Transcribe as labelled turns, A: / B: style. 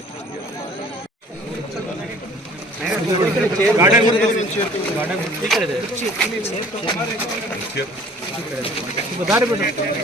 A: garden garden